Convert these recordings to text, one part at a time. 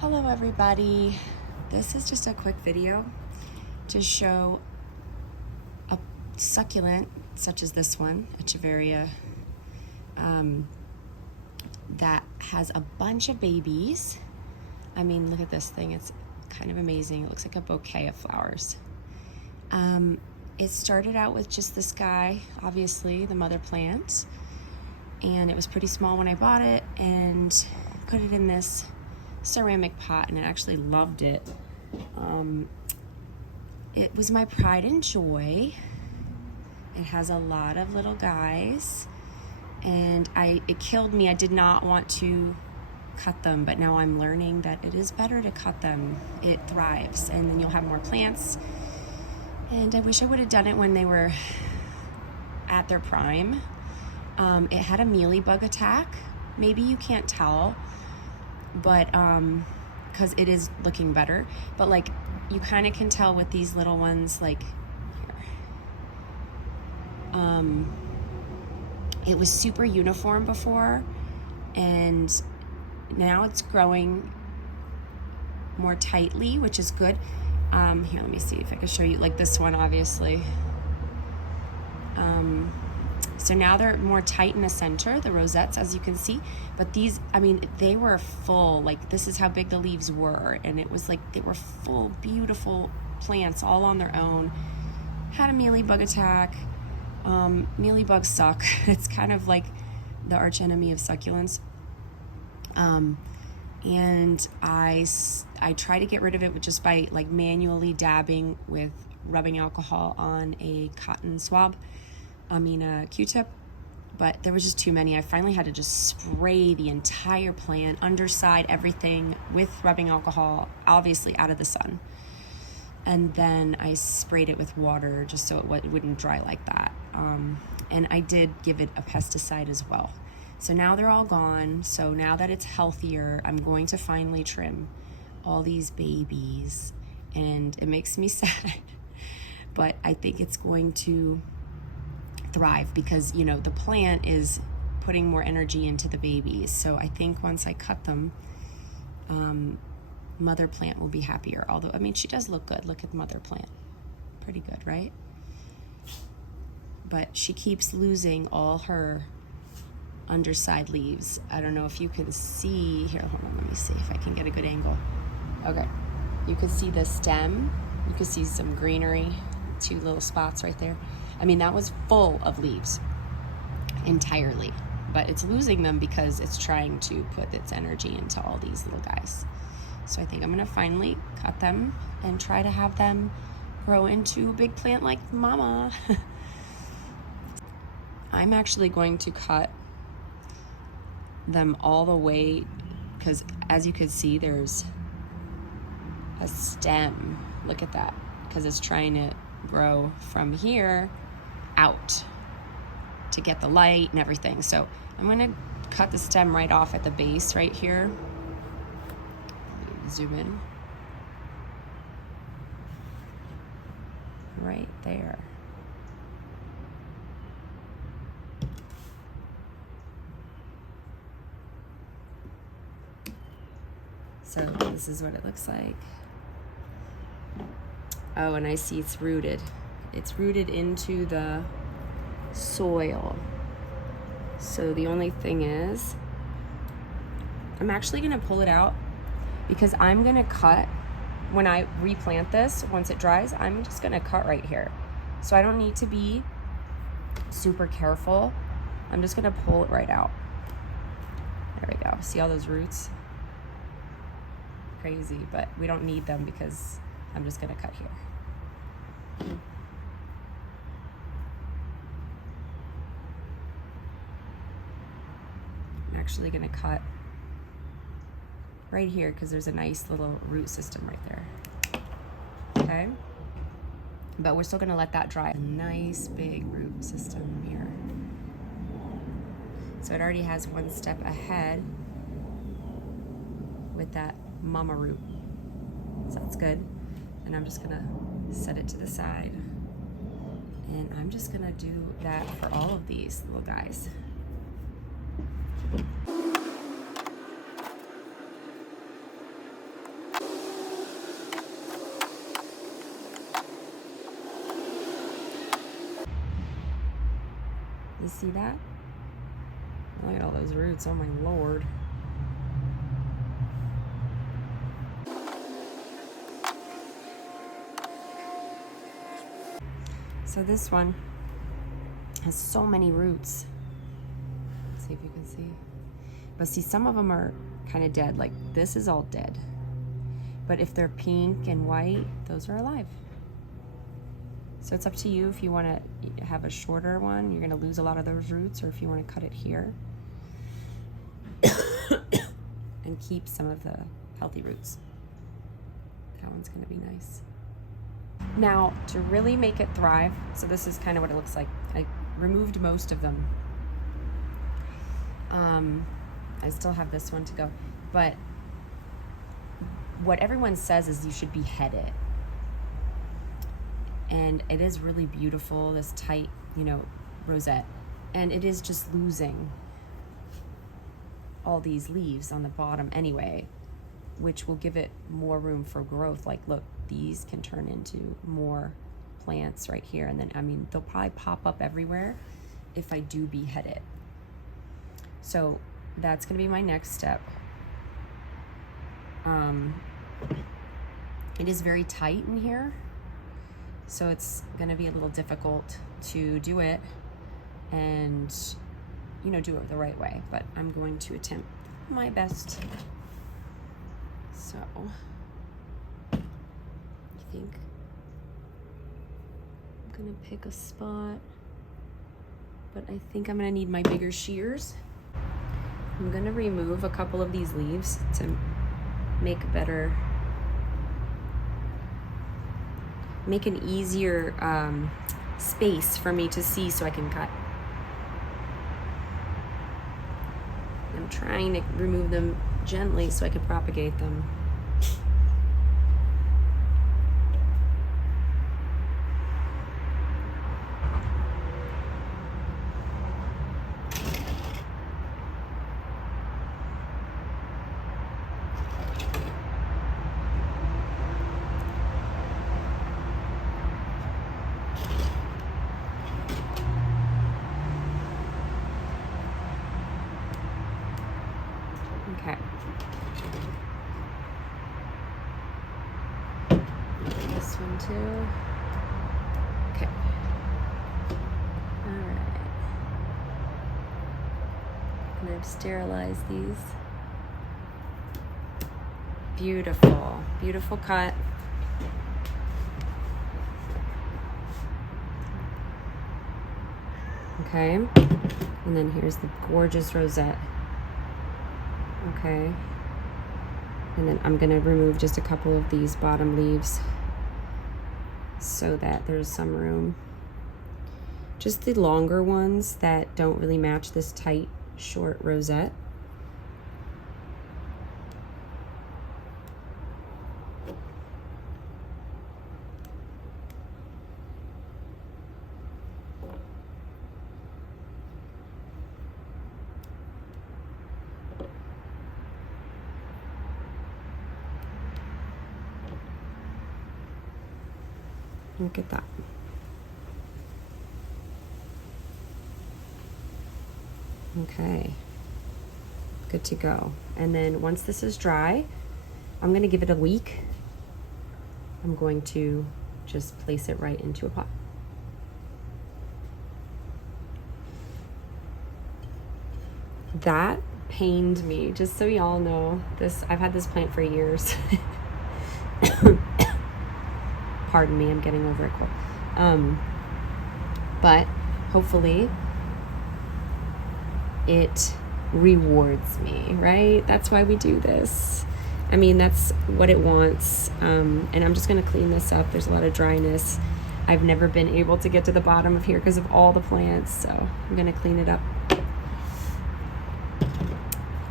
Hello everybody, this is just a quick video to show a succulent such as this one, Echeveria, that has a bunch of babies. I mean, look at this thing, it's kind of amazing. It looks like a bouquet of flowers. It started out with just this guy, obviously the mother plant, and it was pretty small when I bought it and put it in this ceramic pot, and I actually loved it. It was my pride and joy. It has a lot of little guys, and it killed me. I did not want to cut them, but now I'm learning that it is better to cut them. It thrives, and then you'll have more plants. And I wish I would have done it when they were at their prime. It had a mealybug attack. Maybe you can't tell, but because it is looking better, but like you kind of can tell with these little ones, like here. It was super uniform before, and now it's growing more tightly, which is good. Here, let me see if I can show you, like this one, obviously. So now they're more tight in the center, the rosettes, as you can see. But these, I mean, they were full. Like, this is how big the leaves were. And it was like, they were full, beautiful plants all on their own. Had a mealybug attack. Mealybugs suck. It's kind of like the arch enemy of succulents. And I try to get rid of it just by like manually dabbing with rubbing alcohol on a cotton swab. A Q-tip, but there was just too many. I finally had to just spray the entire plant, underside, everything with rubbing alcohol, obviously out of the sun. And then I sprayed it with water just so it wouldn't dry like that. And I did give it a pesticide as well. So now they're all gone. So now that it's healthier, I'm going to finally trim all these babies, and it makes me sad, but I think it's going to thrive because, you know, the plant is putting more energy into the babies. So I think once I cut them, mother plant will be happier. Although, I mean, she does look good. Look at the mother plant. Pretty good, right? But she keeps losing all her underside leaves. I don't know if you can see here. Hold on, let me see if I can get a good angle. Okay, you can see the stem. You can see some greenery, 2 little spots right there. I mean, that was full of leaves entirely, but it's losing them because it's trying to put its energy into all these little guys. So I think I'm gonna finally cut them and try to have them grow into a big plant like mama. I'm actually going to cut them all the way, because as you can see, there's a stem. Look at that, because it's trying to grow from here out to get the light and everything. So I'm gonna cut the stem right off at the base right here. Zoom in. Right there. So this is what it looks like. Oh, and I see it's rooted. It's rooted into the soil. So the only thing is, I'm actually gonna pull it out because I'm gonna cut, when I replant this, once it dries, I'm just gonna cut right here. So I don't need to be super careful. I'm just gonna pull it right out. There we go. See all those roots? Crazy, but we don't need them because I'm just gonna cut here. I'm actually gonna cut right here because there's a nice little root system right there. Okay, but we're still gonna let that dry. A nice big root system here. So it already has one step ahead with that mama root. So that's good. And I'm just gonna set it to the side. And I'm just gonna do that for all of these little guys. see that? Look at all those roots, oh my Lord. So this one has so many roots. Let's see if you can see. But see, some of them are kind of dead. Like this is all dead. But if they're pink and white, those are alive. So it's up to you if you want to have a shorter one, you're going to lose a lot of those roots, or if you want to cut it here and keep some of the healthy roots. That one's going to be nice. Now, to really make it thrive, so this is kind of what it looks like. I removed most of them. I still have this one to go. But what everyone says is you should behead it. And it is really beautiful, this tight, you know, rosette. And it is just losing all these leaves on the bottom anyway, which will give it more room for growth. Like, look, these can turn into more plants right here. And then, I mean, they'll probably pop up everywhere if I do behead it. So that's gonna be my next step. It is very tight in here, so it's gonna be a little difficult to do it and, you know, do it the right way, but I'm going to attempt my best. So I think I'm gonna pick a spot, but I think I'm gonna need my bigger shears. I'm gonna remove a couple of these leaves to make an easier space for me to see so I can cut. I'm trying to remove them gently so I can propagate them. Okay. This one too. Okay. All right. And I've sterilized these. Beautiful, beautiful cut. Okay. And then here's the gorgeous rosette. Okay, and then I'm gonna remove just a couple of these bottom leaves so that there's some room. Just the longer ones that don't really match this tight, short rosette. Look at that. Okay, good to go. And then once this is dry, I'm gonna give it a week. I'm going to just place it right into a pot. That pained me, just so y'all know. I've had this plant for years. Pardon me, I'm getting over it quick. But hopefully it rewards me, right? That's why we do this. I mean, that's what it wants. And I'm just gonna clean this up. There's a lot of dryness. I've never been able to get to the bottom of here because of all the plants, so I'm gonna clean it up.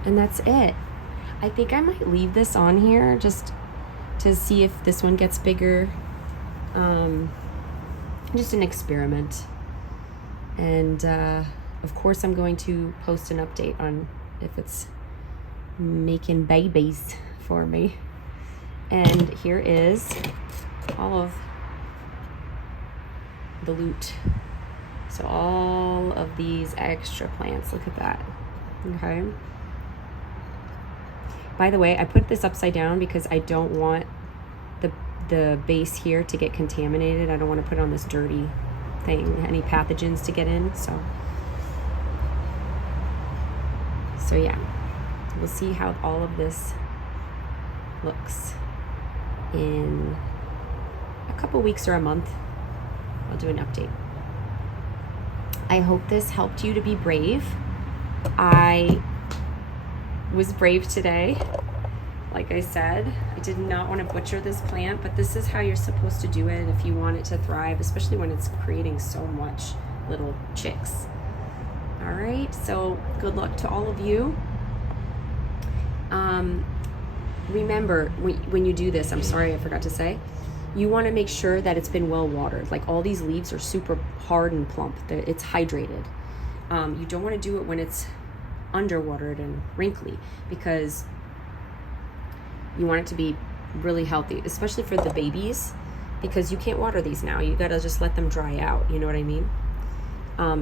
And that's it. I think I might leave this on here just to see if this one gets bigger. Just an experiment. And of course I'm going to post an update on if it's making babies for me. And here is all of the loot. So all of these extra plants, look at that, okay? By the way, I put this upside down because I don't want the base here to get contaminated. I don't want to put on this dirty thing, any pathogens to get in, so yeah, we'll see how all of this looks in a couple weeks or a month. I'll do an update. I hope this helped you to be brave. I was brave today. Like I said, I did not want to butcher this plant, but this is how you're supposed to do it if you want it to thrive, especially when it's creating so much little chicks. All right, so good luck to all of you. Remember, when you do this, I'm sorry, I forgot to say, you want to make sure that it's been well watered. Like all these leaves are super hard and plump. It's hydrated. You don't want to do it when it's underwatered and wrinkly, because you want it to be really healthy, especially for the babies, because you can't water these now. You gotta just let them dry out, you know what I mean?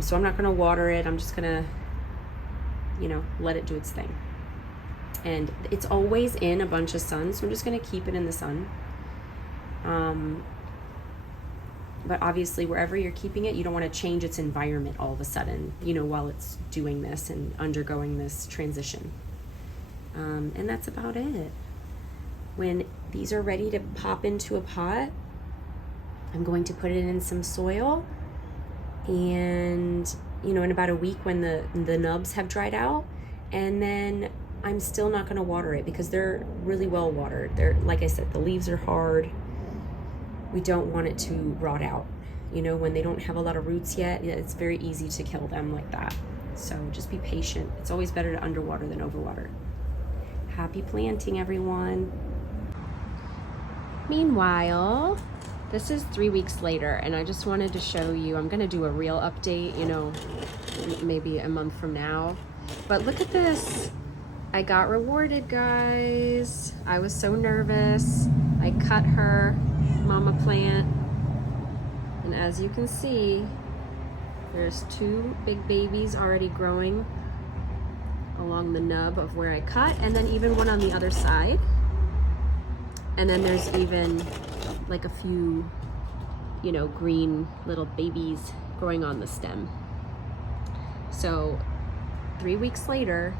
So I'm not gonna water it. I'm just gonna, let it do its thing. And it's always in a bunch of sun, so I'm just gonna keep it in the sun. But obviously wherever you're keeping it, you don't want to change its environment all of a sudden, while it's doing this and undergoing this transition. And that's about it. When these are ready to pop into a pot, I'm going to put it in some soil, and in about a week when the nubs have dried out, and then I'm still not going to water it because they're really well watered. They're, like I said, the leaves are hard. We don't want it to rot out. When they don't have a lot of roots yet, it's very easy to kill them like that. So just be patient. It's always better to underwater than overwater. Happy planting, everyone. Meanwhile, this is 3 weeks later, and I just wanted to show you, I'm gonna do a real update, maybe a month from now. But look at this. I got rewarded, guys. I was so nervous. I cut her mama plant, and as you can see, there's 2 big babies already growing along the nub of where I cut, and then even one on the other side. And then there's even like a few, green little babies growing on the stem. So 3 weeks later,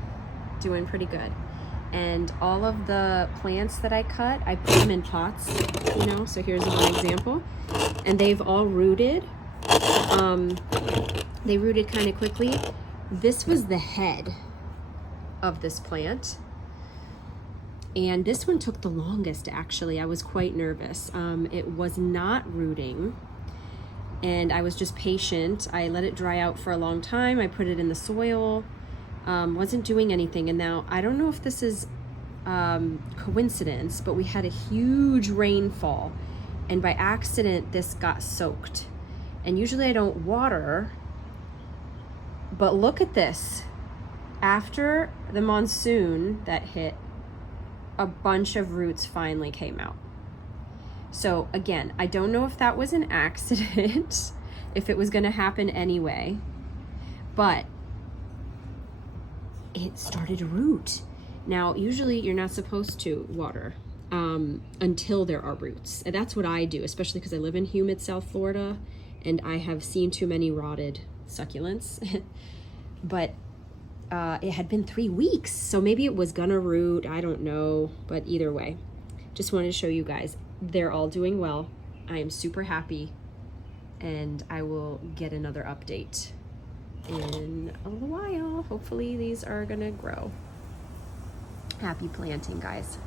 doing pretty good. And all of the plants that I cut, I put them in pots, so here's one example. And they've all rooted. They rooted kind of quickly. This was the head of this plant. And this one took the longest, actually. I was quite nervous. It was not rooting, and I was just patient. I let it dry out for a long time. I put it in the soil. Wasn't doing anything. And now, I don't know if this is coincidence, but we had a huge rainfall, and by accident, this got soaked. And usually I don't water, but look at this. After the monsoon that hit, a bunch of roots finally came out. So again, I don't know if that was an accident, if it was gonna happen anyway, but it started to root. Now, usually you're not supposed to water until there are roots. And that's what I do, especially because I live in humid South Florida and I have seen too many rotted succulents. But it had been 3 weeks, so maybe it was gonna root, I don't know, but either way, just wanted to show you guys, they're all doing well. I am super happy, and I will get another update in a little while. Hopefully these are gonna grow. Happy planting, guys.